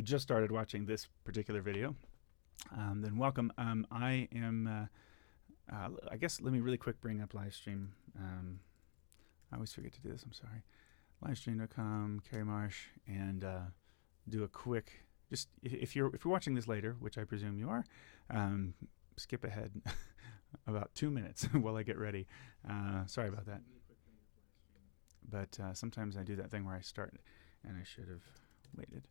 you just started watching this particular video, then welcome. I am, I guess, let me really quick bring up Livestream. I always forget to do this, I'm sorry. Livestream.com, Kerry Marsh, and do a quick, just if you're watching this later, which I presume you are, skip ahead about 2 minutes while I get ready. Sorry about that. But sometimes I do that thing where I start and I should have waited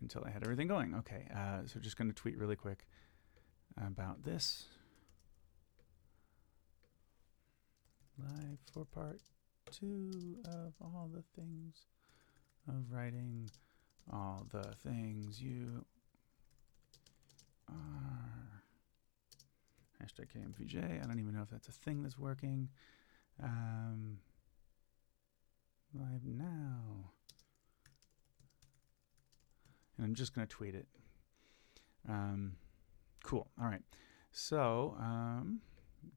until I had everything going. Okay, so just going to tweet really quick about this. Live for part 2 of all the things of writing, all the things you are. Hashtag KMVJ. I don't even know if that's a thing that's working. Live now. And I'm just going to tweet it. Cool. All right. So,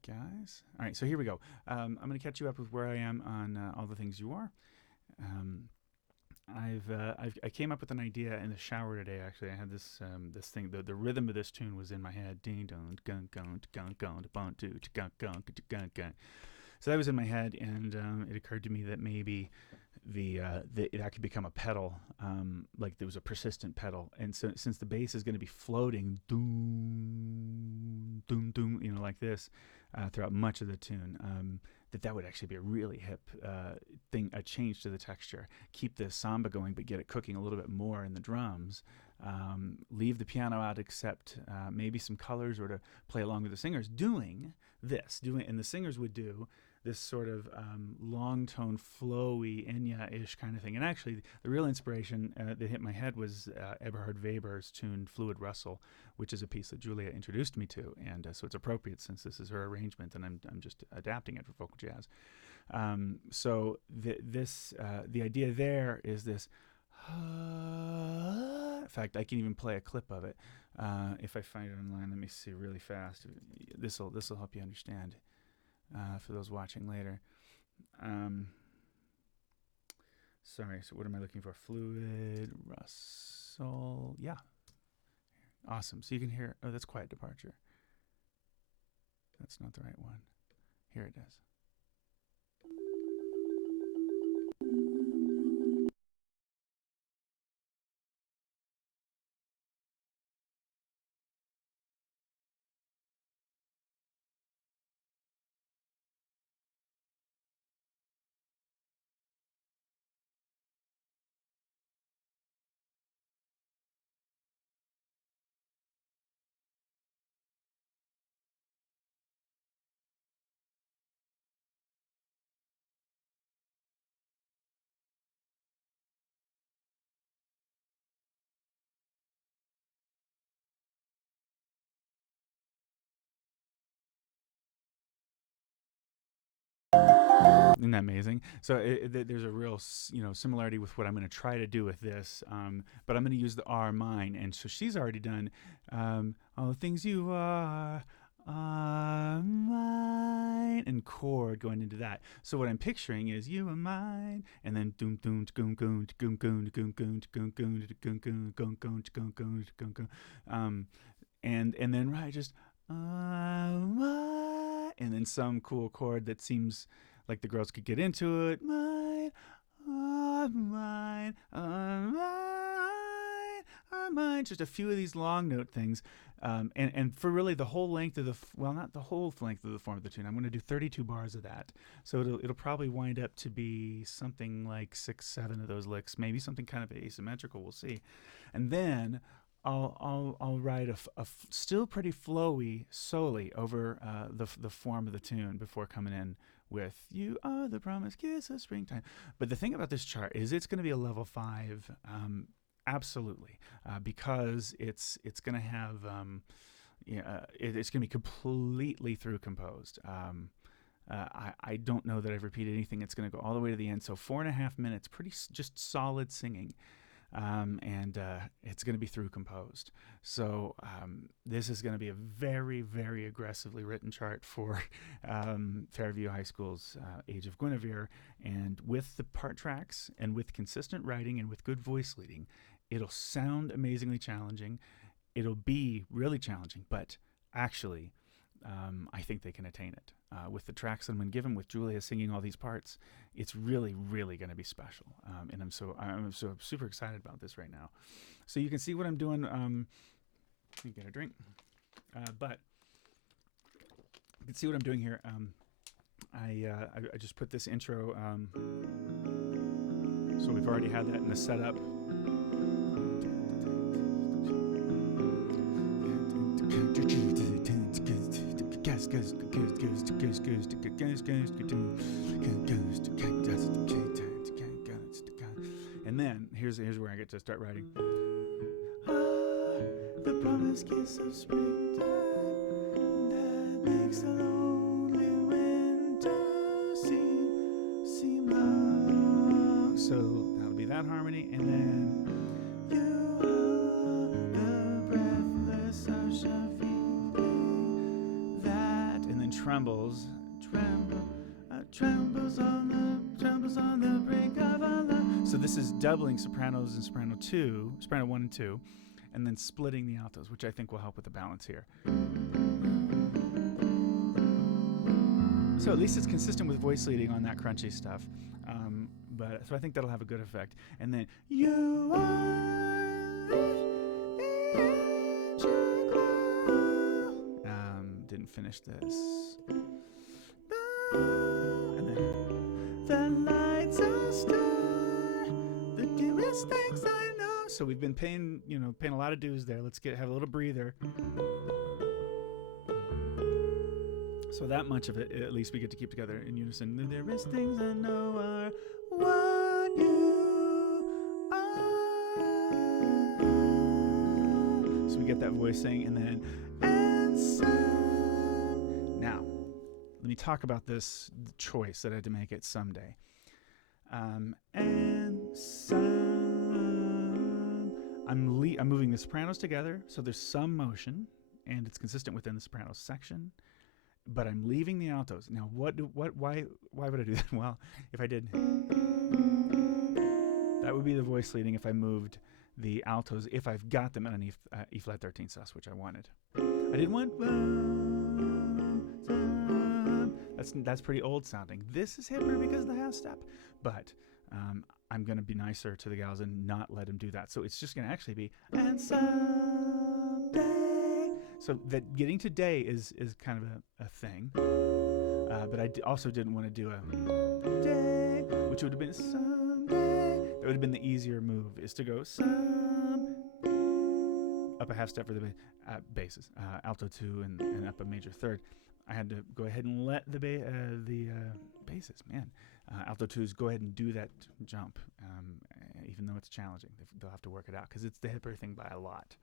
guys. All right. So here we go. I'm going to catch you up with where I am on all the things you are. I came up with an idea in the shower today. Actually, I had this this thing. The rhythm of this tune was in my head. Ding dong, gun gun gun gun gun gun gun gun gun. So that was in my head, and it occurred to me that maybe that could become a pedal, like there was a persistent pedal. And so since the bass is going to be floating, doom, doom, doom, like this, throughout much of the tune, that would actually be a really hip thing, a change to the texture. Keep the samba going, but get it cooking a little bit more in the drums. Leave the piano out, except maybe some colors, or to play along with the singers doing this. And the singers would do this sort of long tone, flowy, Enya-ish kind of thing. And actually, the real inspiration that hit my head was Eberhard Weber's tune "Fluid Rustle," which is a piece that Julia introduced me to, and so it's appropriate since this is her arrangement, and I'm just adapting it for vocal jazz. So the idea there is this. In fact, I can even play a clip of it if I find it online. Let me see really fast. This will help you understand. For those watching later. Sorry, so what am I looking for? Fluid Rustle. Yeah. Awesome. So you can hear, oh, that's Quiet Departure. That's not the right one. Here it is. Isn't that amazing? So there's a real, similarity with what I'm going to try to do with this, but I'm going to use the R mine, and so she's already done all the things you are mine, and chord going into that. So what I'm picturing is you are mine, and then doom doom goom goom goom goom goom goom goom goom goom goom goom goom goom goom goom, and then right, just and then some cool chord that seems like the girls could get into it. Mine, mine, mine. Just a few of these long note things, and for really the whole length of not the whole length of the form of the tune. I'm going to do 32 bars of that, so it'll probably wind up to be something like 6, 7 of those licks, maybe something kind of asymmetrical. We'll see, and then I'll write a still pretty flowy soli over the form of the tune before coming in with "You Are the Promised Kiss of Springtime." But the thing about this chart is it's going to be a level 5, absolutely, because it's going to have it's going to be completely through composed. I don't know that I've repeated anything. It's going to go all the way to the end. So 4.5 minutes, pretty just solid singing. And it's going to be through composed. So this is going to be a very, very aggressively written chart for Fairview High School's Age of Guinevere, and with the part tracks and with consistent writing and with good voice leading, It'll sound amazingly challenging. It'll be really challenging, but actually, I think they can attain it. With the tracks that I'm going to give them, with Julia singing all these parts, it's really, really going to be special. And I'm so super excited about this right now. So you can see what I'm doing. Let me get a drink. But you can see what I'm doing here. I just put this intro. So we've already had that in the setup. And then here's where I get to start writing. The promised kiss of springtime that makes a lonely winter seem long. So that'll be that harmony, and then you are the breathless ocean feeling that, and then trembles on the brink of our love. So this is doubling sopranos in soprano 1 and 2, and then splitting the altos, which I think will help with the balance here. So at least it's consistent with voice leading on that crunchy stuff. So I think that'll have a good effect. And then you are didn't finish this. And then the lights are star, the dearest things I know. So we've been paying a lot of dues there. Let's have a little breather. So that much of it, at least we get to keep together in unison. The dearest things I know are what you are. So we get that voice saying, and then and some. Now, let me talk about this choice that I had to make it someday. And some. I'm moving the sopranos together, so there's some motion, and it's consistent within the sopranos section. But I'm leaving the altos. Now, why would I do that? Well, if I did, that would be the voice leading if I moved the altos, if I've got them on an E flat 13 sus, which I wanted. I didn't want, that's pretty old sounding. This is hipper because of the half step, but I'm going to be nicer to the gals and not let them do that. So it's just going to actually be, and someday. So that getting to day is kind of a thing, but I also didn't want to do a day, which would have been someday. That would have been the easier move, is to go some up a half step for the basses, alto 2 and up a major third. I had to go ahead and let the basses, alto 2s go ahead and do that jump, even though it's challenging. They'll have to work it out because it's the hipper thing by a lot.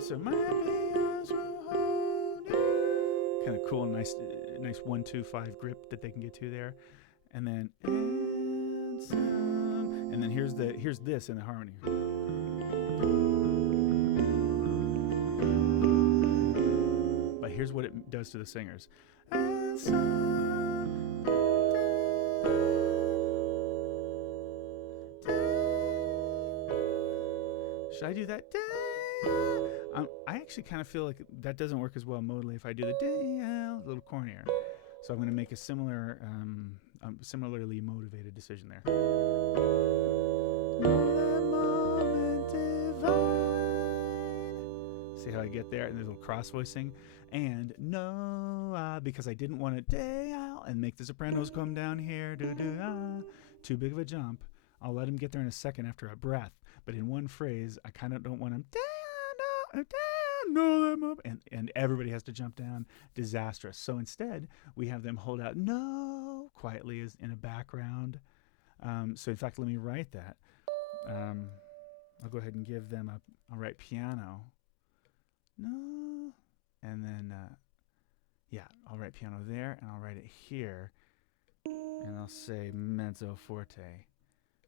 So my arms will hold you. Kind of cool, nice 1, 2, 5 grip that they can get to there, and then and then here's this in the harmony. But here's what it does to the singers. Should I do that? I actually kind of feel like that doesn't work as well modally if I do the a little cornier. So I'm going to make a similarly motivated decision there. See how I get there? And there's a little cross voicing. And no, because I didn't want to and make the sopranos come down here. Too big of a jump. I'll let him get there in a second after a breath. But in one phrase, I kind of don't want him and everybody has to jump down. Disastrous. So instead, we have them hold out no quietly as in a background. So in fact, let me write that. I'll go ahead and give them I'll write piano. No. And then, I'll write piano there, and I'll write it here. And I'll say mezzo forte.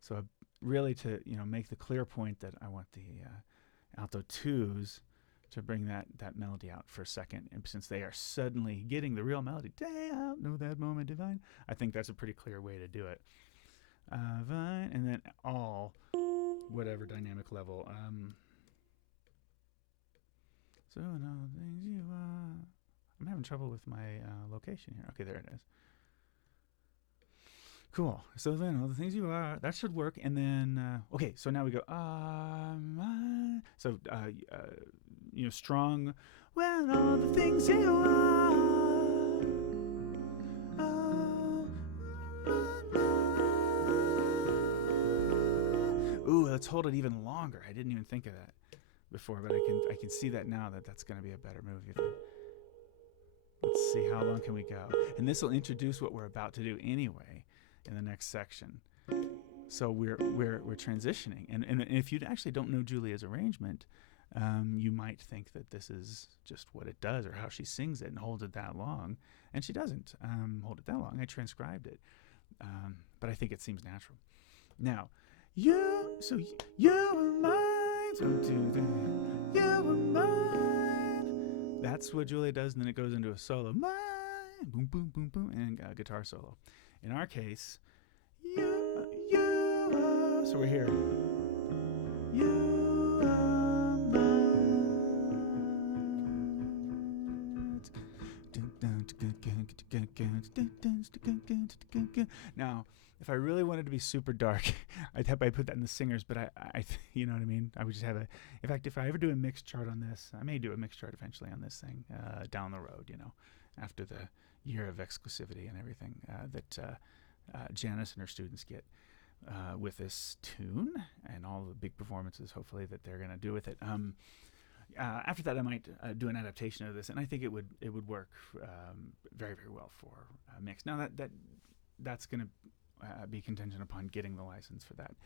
So really to make the clear point that I want the alto 2s to bring that melody out for a second, and since they are suddenly getting the real melody, day out, know that moment divine, I think that's a pretty clear way to do it. And then all whatever dynamic level. So no things you are. I'm having trouble with my location here. Okay, there it is. Cool. So then all the things you are, that should work. And then, okay, so now we go, so, strong, well, all the things you are. Ooh, let's hold it even longer. I didn't even think of that before, but I can see that now that's going to be a better move. Let's see, how long can we go? And this will introduce what we're about to do anyway in the next section. So we're transitioning, and if you actually don't know Julia's arrangement, you might think that this is just what it does or how she sings it and holds it that long, and she doesn't hold it that long. I transcribed it, but I think it seems natural. Now, you were mine, so you were mine. That's what Julia does, and then it goes into a solo, mine, boom, boom, boom, boom, and a guitar solo. In our case, so we're here. Now, if I really wanted to be super dark, I'd put that in the singers, but I you know what I mean? I would just have in fact, if I ever do a mix chart on this, I may do a mix chart eventually on this thing down the road, after the year of exclusivity and everything that Janice and her students get with this tune and all the big performances, hopefully, that they're going to do with it. After that, I might do an adaptation of this, and I think it would work very, very well for mix. Now that's going to be contingent upon getting the license for that.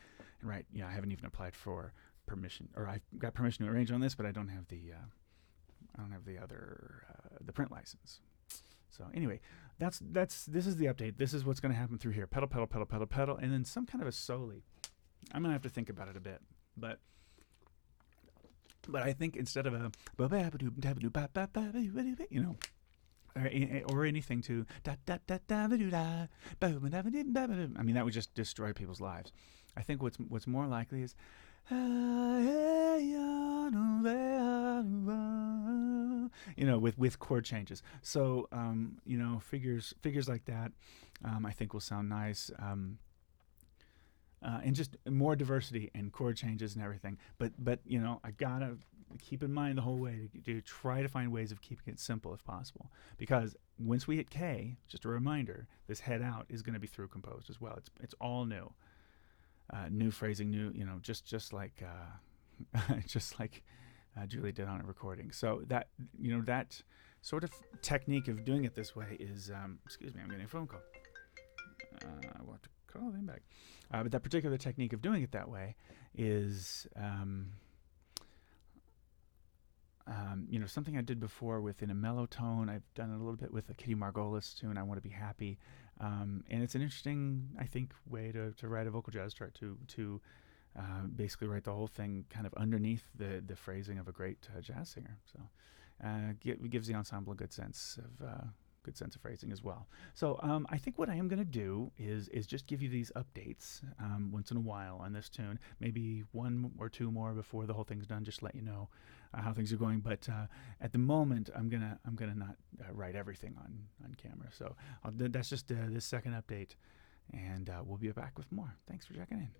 And I haven't even applied for permission, or I've got permission to arrange on this, but I don't have the the print license. So anyway, this is the update. This is what's going to happen through here. Pedal, pedal, pedal, pedal, pedal, and then some kind of a soli. I'm going to have to think about it a bit, but I think instead of a or anything to I mean, that would just destroy people's lives. I think what's more likely is with chord changes. So figures like that I think will sound nice. And just more diversity and chord changes and everything. But I gotta keep in mind the whole way to try to find ways of keeping it simple if possible. Because once we hit K, just a reminder, this head out is going to be through composed as well. It's all new, new phrasing, new just like Julie did on a recording. So that that sort of technique of doing it this way is excuse me, I'm getting a phone call. I will have to call them back. But that particular technique of doing it that way is, something I did before within a mellow tone. I've done it a little bit with a Kitty Margolis tune, I Want to Be Happy. And it's an interesting, I think, way to write a vocal jazz chart, to basically write the whole thing kind of underneath the phrasing of a great jazz singer. So it gives the ensemble a good sense of phrasing as well. So I think what I am going to do is just give you these updates once in a while on this tune, maybe one or two more before the whole thing's done, just to let you know how things are going. But at the moment, I'm gonna not write everything on camera. So that's just this second update, and we'll be back with more. Thanks for checking in.